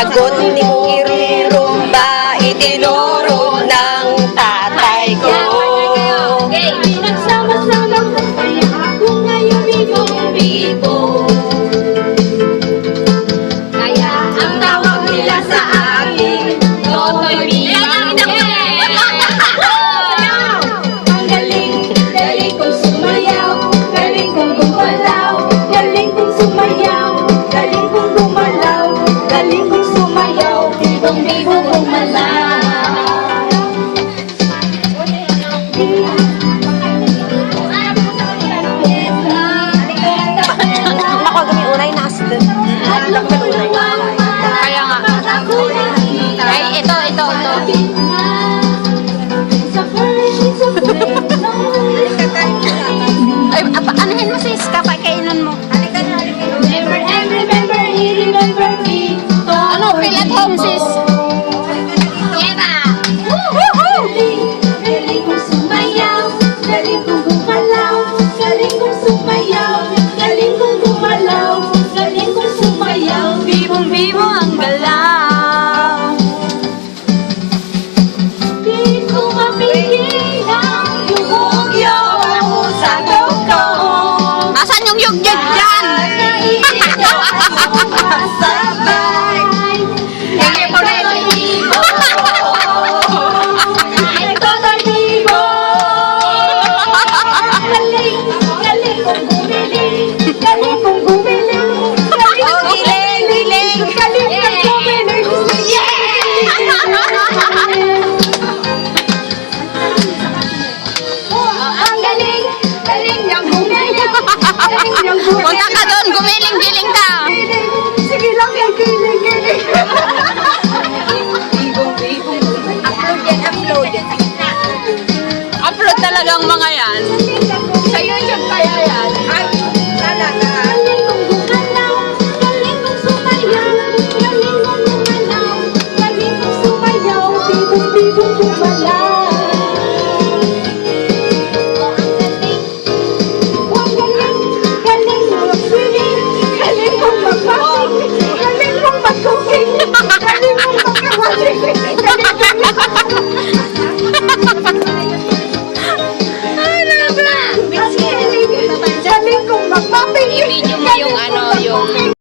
sagot ni Rumba, itinuro ng tatay ko. Pinagsama-sama ko kaya ako ngayon bibo-bibo. Kaya ang tawag nila sa akin, Totoy Bibang. Ang galing, galing kong sumayaw, galing kong gumalaw, galing kong sumayaw, galing kong gumalaw, galing kong sumayaw, bibong-bibo gumalaw. Ako, gumiunay na accident. Kaya nga. Ay, ito. Ay, anuhin mo sis, kapag-kainan mo. Remember, remember me. Ano, feel at home sis. Galing kong sumayaw, galing kong gumalaw, galing kong sumayaw, galing kong gumalaw, galing kong sumayaw, bibong-bibo ang galaw. Di ko mapigil ang yugyo sa ko. Asan yung yug-yug dyan? Sabay. Hindi po rin. Totoy Bibo. Galing kong gumiling. Galing kong gumiling. Galing kong gumiling. Galing kong gumiling. Ang galing. Galing niyang gumiling. Galing niyang gumiling. Punta ka doon, gumiling-giling ka.